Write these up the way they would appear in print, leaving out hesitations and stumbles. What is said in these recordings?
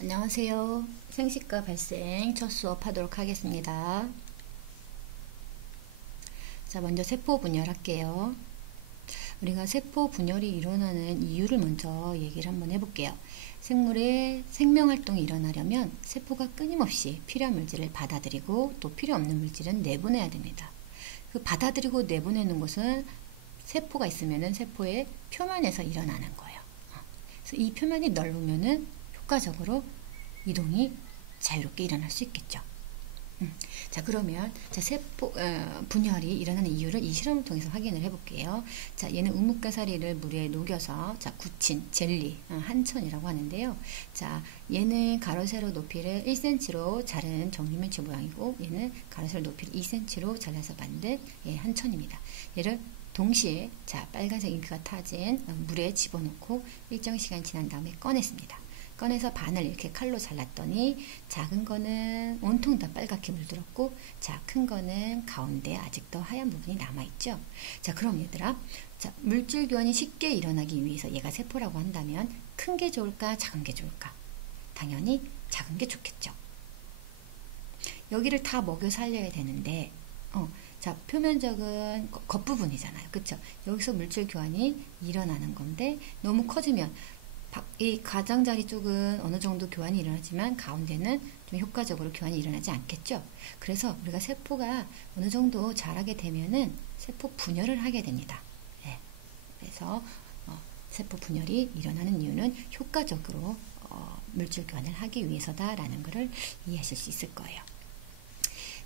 안녕하세요. 생식과 발생 첫 수업 하도록 하겠습니다. 자, 먼저 세포 분열할게요. 우리가 세포 분열이 일어나는 이유를 먼저 얘기를 한번 해볼게요. 생물의 생명활동이 일어나려면 세포가 끊임없이 필요한 물질을 받아들이고 또 필요 없는 물질은 내보내야 됩니다. 그 받아들이고 내보내는 것은 세포가 있으면은 세포의 표면에서 일어나는 거예요. 그래서 이 표면이 넓으면은 효과적으로 이동이 자유롭게 일어날 수 있겠죠. 자, 그러면 세포 분열이 일어나는 이유를 이 실험을 통해서 확인을 해볼게요. 자, 얘는 우뭇가사리를 물에 녹여서 굳힌 젤리 한천이라고 하는데요. 자, 얘는 가로 세로 높이를 1cm로 자른 정육면체 모양이고 얘는 가로 세로 높이를 2cm로 잘라서 만든 한천입니다. 얘를 동시에 빨간색 잉크가 타진 물에 집어넣고 일정 시간 지난 다음에 꺼냈습니다. 꺼내서 반을 이렇게 칼로 잘랐더니 작은 거는 온통 다 빨갛게 물들었고 큰 거는 가운데 아직도 하얀 부분이 남아있죠. 자, 그럼 얘들아, 물질 교환이 쉽게 일어나기 위해서 얘가 세포라고 한다면 큰 게 좋을까 작은 게 좋을까? 당연히 작은 게 좋겠죠. 여기를 다 먹여 살려야 되는데 표면적은 겉부분이잖아요. 그쵸? 여기서 물질 교환이 일어나는 건데 너무 커지면 이 가장자리 쪽은 어느 정도 교환이 일어나지만 가운데는 좀 효과적으로 교환이 일어나지 않겠죠. 그래서 우리가 세포가 어느 정도 자라게 되면은 세포 분열을 하게 됩니다. 네. 그래서 세포 분열이 일어나는 이유는 효과적으로 물질 교환을 하기 위해서다라는 것을 이해하실 수 있을 거예요.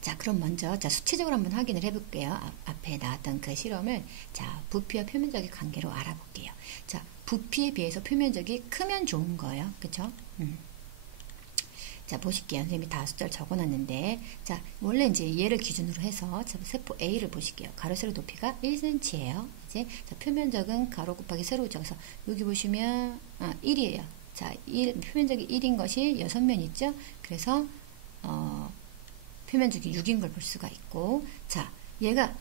자, 그럼 먼저 수치적으로 한번 확인을 해볼게요. 앞에 나왔던 그 실험을 부피와 표면적의 관계로 알아볼게요. 자, 부피에 비해서 표면적이 크면 좋은 거예요. 그쵸? 자, 보실게요. 선생님이 다 숫자를 적어놨는데, 원래 이제 얘를 기준으로 해서 세포 A를 보실게요. 가로 세로 높이가 1cm예요. 이제 표면적은 가로 곱하기 세로죠. 그래서 여기 보시면 1이에요. 자, 표면적이 1인 것이 6면 있죠? 그래서 표면적이 6인 걸 볼 수가 있고, 얘가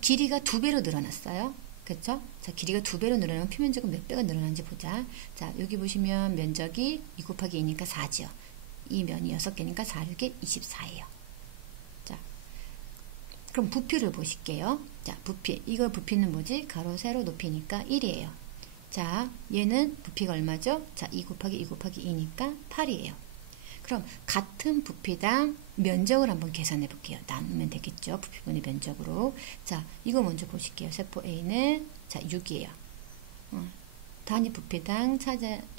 길이가 2배로 늘어났어요. 그렇죠? 자, 길이가 2배로 늘어나면 표면적은 몇 배가 늘어난지 보자. 자, 여기 보시면 면적이 2 곱하기 2니까 4지요. 이 면이 6개니까 4, 6에 24예요. 자, 그럼 부피를 보실게요. 자, 부피. 이거 부피는 뭐지? 가로, 세로, 높이니까 1이에요. 자, 얘는 부피가 얼마죠? 자, 2 곱하기 2 곱하기 2니까 8이에요. 그럼 같은 부피당 면적을 한번 계산해 볼게요. 나누면 되겠죠. 부피분의 면적으로. 자, 이거 먼저 보실게요. 세포 A는 6이에요. 단위 부피당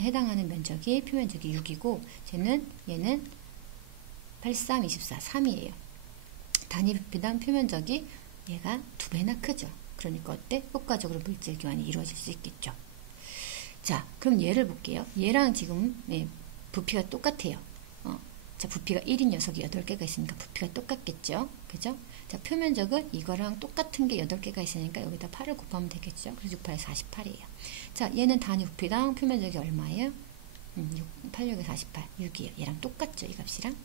해당하는 면적이 표면적이 6이고 얘는 83, 24, 3이에요. 단위 부피당 표면적이 얘가 2배나 크죠. 그러니까 어때? 효과적으로 물질 교환이 이루어질 수 있겠죠. 자, 그럼 얘를 볼게요. 얘랑 지금 부피가 똑같아요. 자, 부피가 1인 녀석이 8개가 있으니까 부피가 똑같겠죠. 그죠? 자, 표면적은 이거랑 똑같은 게 8개가 있으니까 여기다 8을 곱하면 되겠죠. 그래서 6, 8에 48이에요. 자, 얘는 단위 부피당 표면적이 얼마예요? 8, 6에 48, 6이에요. 얘랑 똑같죠, 이 값이랑.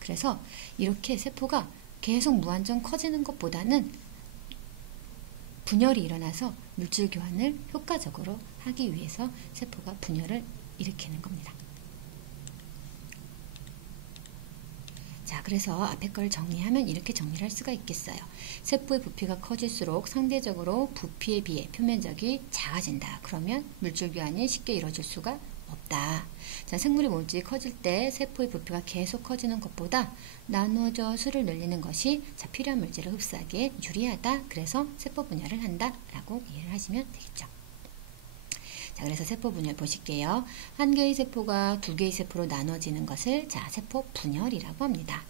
그래서 이렇게 세포가 계속 무한정 커지는 것보다는 분열이 일어나서 물질 교환을 효과적으로 하기 위해서 세포가 분열을 일으키는 겁니다. 자, 그래서 앞에 걸 정리하면 이렇게 정리를 할 수가 있겠어요. 세포의 부피가 커질수록 상대적으로 부피에 비해 표면적이 작아진다. 그러면 물질 교환이 쉽게 이루어질 수가 없다. 자, 생물의 몸집이 커질 때 세포의 부피가 계속 커지는 것보다 나누어져 수를 늘리는 것이 필요한 물질을 흡수하기에 유리하다. 그래서 세포 분열을 한다. 라고 이해를 하시면 되겠죠. 자, 그래서 세포 분열 보실게요. 한 개의 세포가 두 개의 세포로 나눠지는 것을 세포 분열이라고 합니다.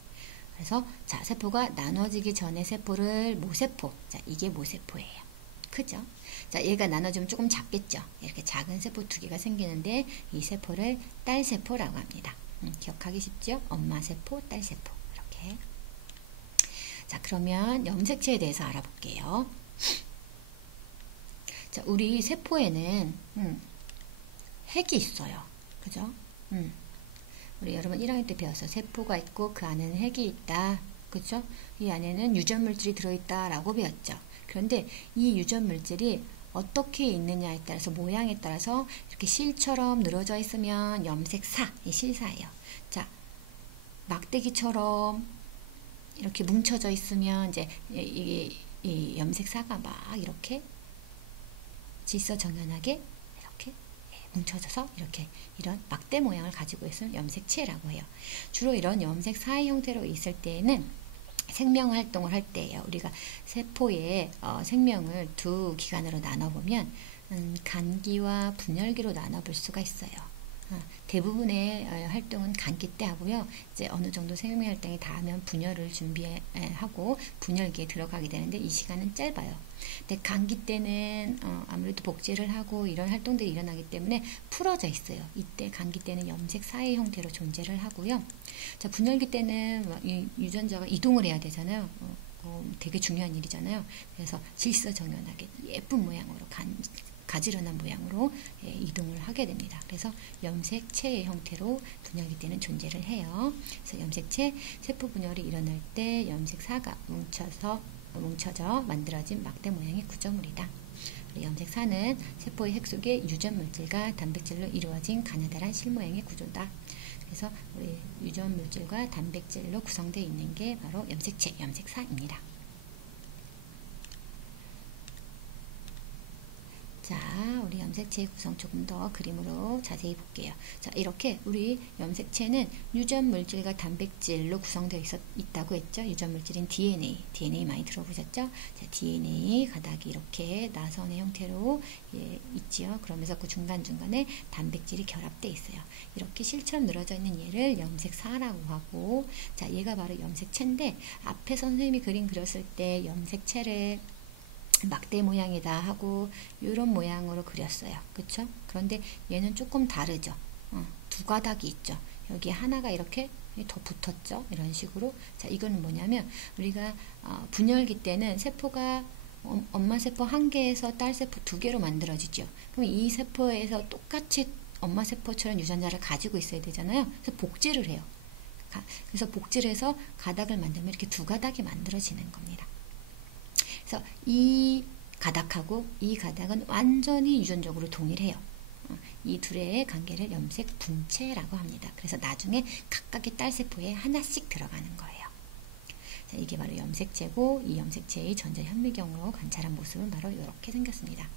그래서 세포가 나눠지기 전에 세포를 모세포. 이게 모세포예요. 크죠? 자, 얘가 나눠지면 조금 작겠죠? 이렇게 작은 세포 두 개가 생기는데 이 세포를 딸세포라고 합니다. 기억하기 쉽죠? 엄마 세포, 딸 세포. 이렇게. 자, 그러면 염색체에 대해서 알아볼게요. 자, 우리 세포에는 핵이 있어요. 그죠? 우리 여러분 1학년 때 배웠어. 세포가 있고 그 안에는 핵이 있다. 그죠? 이 안에는 유전물질이 들어있다 라고 배웠죠. 그런데 이 유전물질이 어떻게 있느냐에 따라서 모양에 따라서 이렇게 실처럼 늘어져 있으면 염색사, 실사예요. 자, 막대기처럼 이렇게 뭉쳐져 있으면 이제 이 염색사가 막 이렇게 질서정연하게 이렇게 뭉쳐져서 이렇게 이런 막대 모양을 가지고 있으면 염색체라고 해요. 주로 이런 염색사의 형태로 있을 때에는 생명활동을 할 때예요. 우리가 세포의 생명을 두 기관으로 나눠보면 간기와 분열기로 나눠볼 수가 있어요. 대부분의 활동은 간기 때 하고요. 이제 어느 정도 생명활동이 닿으면 분열을 준비하고 분열기에 들어가게 되는데 이 시간은 짧아요. 근데 간기 때는 아무래도 복제를 하고 이런 활동들이 일어나기 때문에 풀어져 있어요. 이때 간기 때는 염색 사의 형태로 존재를 하고요. 자, 분열기 때는 유전자가 이동을 해야 되잖아요. 되게 중요한 일이잖아요. 그래서 질서정연하게 예쁜 모양으로 가지런한 모양으로 이동을 하게 됩니다. 그래서 염색체의 형태로 분열기 때는 존재를 해요. 그래서 염색체, 세포 분열이 일어날 때 염색사가 뭉쳐져 만들어진 막대 모양의 구조물이다. 염색사는 세포의 핵 속에 유전물질과 단백질로 이루어진 가느다란 실모양의 구조다. 그래서 우리 유전물질과 단백질로 구성되어 있는 게 바로 염색체, 염색사입니다. 자, 우리 염색체의 구성 조금 더 그림으로 자세히 볼게요. 자, 이렇게 우리 염색체는 유전물질과 단백질로 구성되어 있다고 했죠. 유전물질인 DNA 많이 들어보셨죠? 자, DNA 가닥이 이렇게 나선의 형태로 있지요. 그러면서 그 중간중간에 단백질이 결합되어 있어요. 이렇게 실처럼 늘어져 있는 얘를 염색사라고 하고, 자, 얘가 바로 염색체인데 앞에 선생님이 그림 그렸을 때 염색체를 막대 모양이다 하고 이런 모양으로 그렸어요. 그쵸? 그런데 얘는 조금 다르죠. 두 가닥이 있죠. 여기 하나가 이렇게 더 붙었죠. 이런 식으로. 자, 이거는 뭐냐면 우리가 분열기 때는 세포가 엄마 세포 한 개에서 딸 세포 두 개로 만들어지죠. 그럼 이 세포에서 똑같이 엄마 세포처럼 유전자를 가지고 있어야 되잖아요. 그래서 복제를 해요. 그래서 복제를 해서 가닥을 만들면 이렇게 두 가닥이 만들어지는 겁니다. 그래서 이 가닥하고 이 가닥은 완전히 유전적으로 동일해요. 이 둘의 관계를 염색 분체라고 합니다. 그래서 나중에 각각의 딸세포에 하나씩 들어가는 거예요. 자, 이게 바로 염색체고 이 염색체의 전자 현미경으로 관찰한 모습은 바로 이렇게 생겼습니다.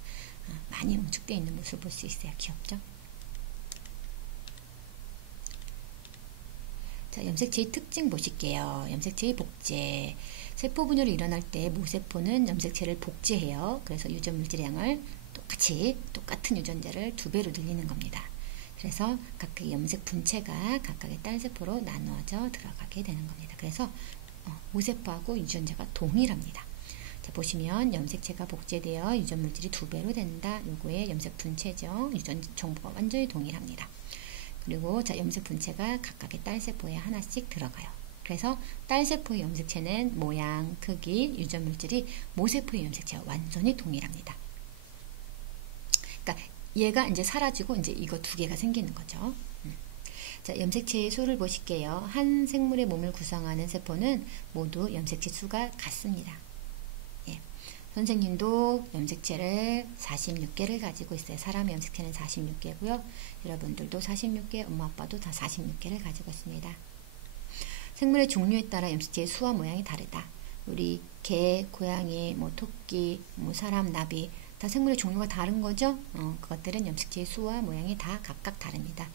많이 응축되어 있는 모습을 볼 수 있어요. 귀엽죠? 자, 염색체의 특징 보실게요. 염색체의 복제. 세포 분열이 일어날 때 모세포는 염색체를 복제해요. 그래서 유전물질의 양을 똑같은 유전자를 2배로 늘리는 겁니다. 그래서 각각의 염색 분체가 각각의 딸세포로 나누어져 들어가게 되는 겁니다. 그래서 모세포하고 유전자가 동일합니다. 자, 보시면 염색체가 복제되어 유전물질이 2배로 된다. 요거의 염색 분체죠. 유전 정보가 완전히 동일합니다. 그리고 자, 염색 분체가 각각의 딸세포에 하나씩 들어가요. 그래서 딸세포의 염색체는 모양, 크기, 유전물질이 모세포의 염색체와 완전히 동일합니다. 그러니까 얘가 이제 사라지고 이제 이거 2개가 생기는 거죠. 자, 염색체의 수를 보실게요. 한 생물의 몸을 구성하는 세포는 모두 염색체 수가 같습니다. 예. 선생님도 염색체를 46개를 가지고 있어요. 사람의 염색체는 46개고요. 여러분들도 46개, 엄마 아빠도 다 46개를 가지고 있습니다. 생물의 종류에 따라 염색체의 수와 모양이 다르다. 우리 개, 고양이, 토끼, 사람, 나비 다 생물의 종류가 다른 거죠. 그것들은 염색체의 수와 모양이 다 각각 다릅니다.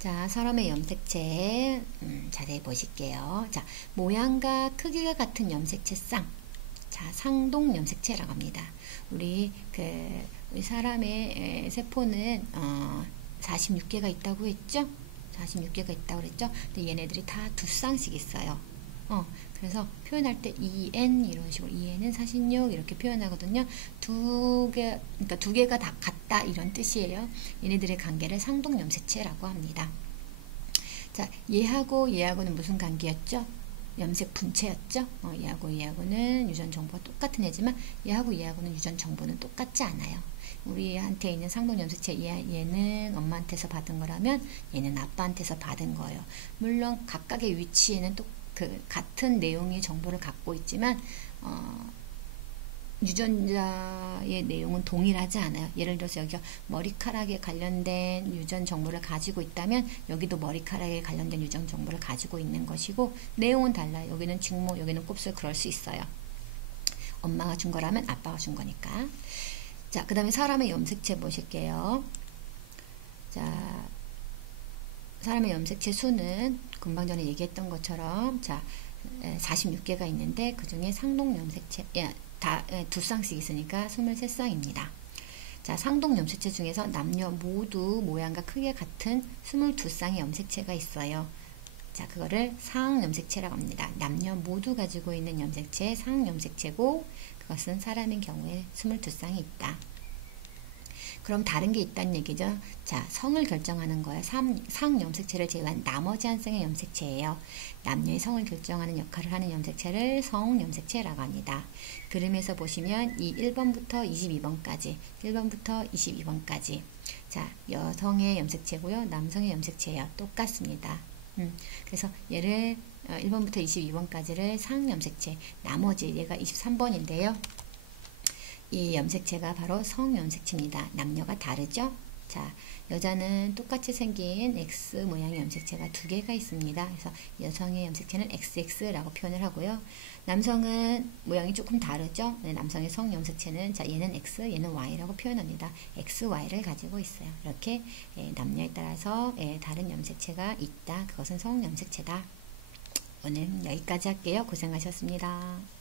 자, 사람의 염색체 자세히 보실게요. 자, 모양과 크기가 같은 염색체 쌍. 자, 상동 염색체라고 합니다. 우리 사람의 세포는 46개가 있다고 했죠? 46개가 있다고 그랬죠? 근데 얘네들이 다 2쌍씩 있어요. 그래서 표현할 때 EN 이런 식으로 EN은 46 이렇게 표현하거든요. 그러니까 2개가 다 같다 이런 뜻이에요. 얘네들의 관계를 상동 염색체라고 합니다. 자, 얘하고는 무슨 관계였죠? 염색 분체였죠? 얘하고는 유전 정보가 똑같은 애지만 얘하고는 유전 정보는 똑같지 않아요. 우리한테 있는 상동 염색체 얘는 엄마한테서 받은 거라면 얘는 아빠한테서 받은 거예요. 물론 각각의 위치에는 그 같은 내용의 정보를 갖고 있지만 유전자의 내용은 동일하지 않아요. 예를 들어서 여기가 머리카락에 관련된 유전 정보를 가지고 있다면 여기도 머리카락에 관련된 유전 정보를 가지고 있는 것이고 내용은 달라요. 여기는 직모, 여기는 곱슬 그럴 수 있어요. 엄마가 준 거라면 아빠가 준 거니까. 자, 그 다음에 사람의 염색체 보실게요. 자, 사람의 염색체 수는 금방 전에 얘기했던 것처럼 자 46개가 있는데 그 중에 상동 염색체 다 두 쌍씩 있으니까 23쌍입니다. 자, 상동 염색체 중에서 남녀 모두 모양과 크기가 같은 22쌍의 염색체가 있어요. 자, 그거를 상 염색체라고 합니다. 남녀 모두 가지고 있는 염색체 상 염색체고 그것은 사람의 경우에 22쌍이 있다. 그럼 다른 게 있다는 얘기죠. 자, 성을 결정하는 거예요. 상 염색체를 제외한 나머지 한 쌍의 염색체예요. 남녀의 성을 결정하는 역할을 하는 염색체를 성 염색체라고 합니다. 그림에서 보시면 이 1번부터 22번까지 1번부터 22번까지 자, 여성의 염색체고요. 남성의 염색체예요. 똑같습니다. 그래서 얘를 1번부터 22번까지를 상 염색체, 나머지 얘가 23번인데요. 이 염색체가 바로 성 염색체입니다. 남녀가 다르죠? 자, 여자는 똑같이 생긴 X 모양의 염색체가 두 개가 있습니다. 그래서 여성의 염색체는 XX라고 표현을 하고요. 남성은 모양이 조금 다르죠? 네, 남성의 성 염색체는 자, 얘는 X, 얘는 Y라고 표현합니다. XY를 가지고 있어요. 이렇게 남녀에 따라서 다른 염색체가 있다. 그것은 성 염색체다. 오늘 여기까지 할게요. 고생하셨습니다.